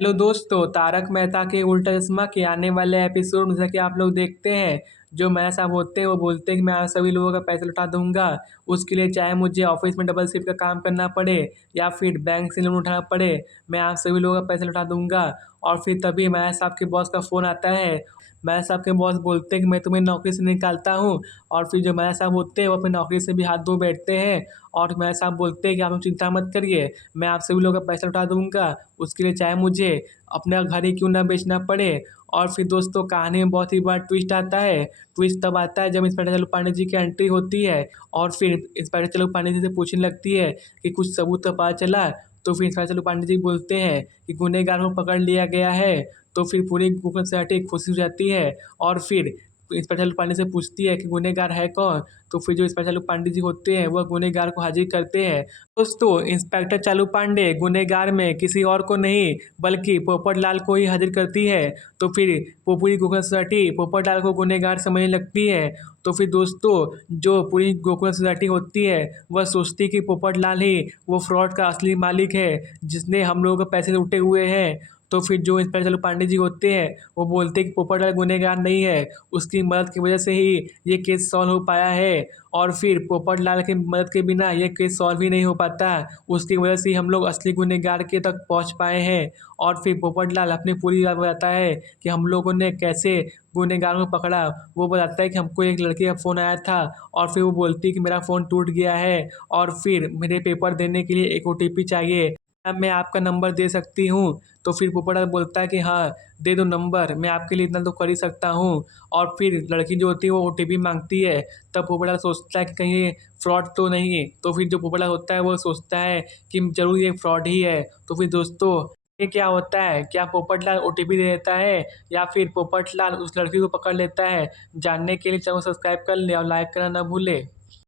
Hello दोस्तों, तारक मेहता के उल्टा चश्मा के आने वाले एपिसोड में जैसा कि आप लोग देखते हैं, जो मैथ साहब होते हैं वो बोलते हैं कि मैं आज सभी लोगों का पैसा लौटा दूंगा। उसके लिए चाहे मुझे ऑफिस में डबल शिफ्ट का काम करना पड़े या फिर बैंक से लोन उठाना पड़े, मैं आज सभी लोगों का पैसा लौटा दूंगा। और फिर तभी मैथ साहब के बॉस का फ़ोन आता है। मैथ साहब के बॉस बोलते हैं कि मैं तुम्हें नौकरी से निकालता हूँ। और फिर जो मैथ साहब होते हैं वो अपनी नौकरी से भी हाथ धो बैठते हैं। और मैथ साहब बोलते हैं कि आप लोग चिंता मत करिए, मैं आप सभी लोगों का पैसा लौटा दूंगा। उसके लिए चाहे मुझे अपना घर ही क्यों ना बेचना पड़े। और फिर दोस्तों, कहानी में बहुत ही बड़ा ट्विस्ट आता है। ट्विस्ट तब आता है जब इंस्पेक्टर चलू पांडे जी की एंट्री होती है। और फिर इंस्पेक्टर चलू पांडे जी से पूछने लगती है कि कुछ सबूत तो पता चला। तो फिर इंस्पेक्टर चलू पांडे जी बोलते हैं कि गुनहगार को पकड़ लिया गया है। तो फिर पूरी गूगल सोसाइटी खुशी हो जाती है। और फिर इंस्पेक्टर चलू पांडे से पूछती है कि गुनहगार है कौन। तो फिर जो इंस्पेक्टर चलू पांडे जी होते हैं वह गुनहगार को हाजिर करते हैं। दोस्तों, इंस्पेक्टर चालू पांडे गुनहगार में किसी और को नहीं बल्कि पोपटलाल को ही हाजिर करती है। तो फिर पूरी गोकुल सोसाइटी पोपटलाल को गुनहगार समझने लगती है। तो फिर दोस्तों, जो पूरी गोकुल सोसाइटी होती है वह सोचती है कि पोपटलाल ही वो फ्रॉड का असली मालिक है जिसने हम लोगों के पैसे लूटे हुए हैं। तो फिर जो इंस्पेक्टर चलू पांडे जी होते हैं वो बोलते हैं कि पोपटलाल गुनहगार नहीं है, उसकी मदद की वजह से ही ये केस सॉल्व हो पाया है। और फिर पोपटलाल की मदद के बिना ये केस सॉल्व ही नहीं हो पाता, उसकी वजह से ही हम लोग असली गुनहगार के तक पहुंच पाए हैं। और फिर पोपटलाल अपनी पूरी बात बताता है कि हम लोगों ने कैसे गुनहगारों को पकड़ा। वो बताता है कि हमको एक लड़के का फ़ोन आया था और फिर वो बोलती है कि मेरा फ़ोन टूट गया है और फिर मेरे पेपर देने के लिए एक ओटीपी चाहिए, क्या मैं आपका नंबर दे सकती हूँ। तो फिर पोपटलाल बोलता है कि हाँ, दे दो नंबर, मैं आपके लिए इतना तो कर ही सकता हूँ। और फिर लड़की जो होती है वो ओटीपी मांगती है। तब पोपटलाल सोचता है कि कहीं ये फ्रॉड तो नहीं। तो फिर जो पोपटलाल होता है वो सोचता है कि ज़रूर ये फ्रॉड ही है। तो फिर दोस्तों, ये क्या होता है, क्या पोपटलाल ओटीपी दे देता है या फिर पोपटलाल उस लड़की को पकड़ लेता है? जानने के लिए चैनल को सब्सक्राइब कर ले और लाइक करना ना भूले।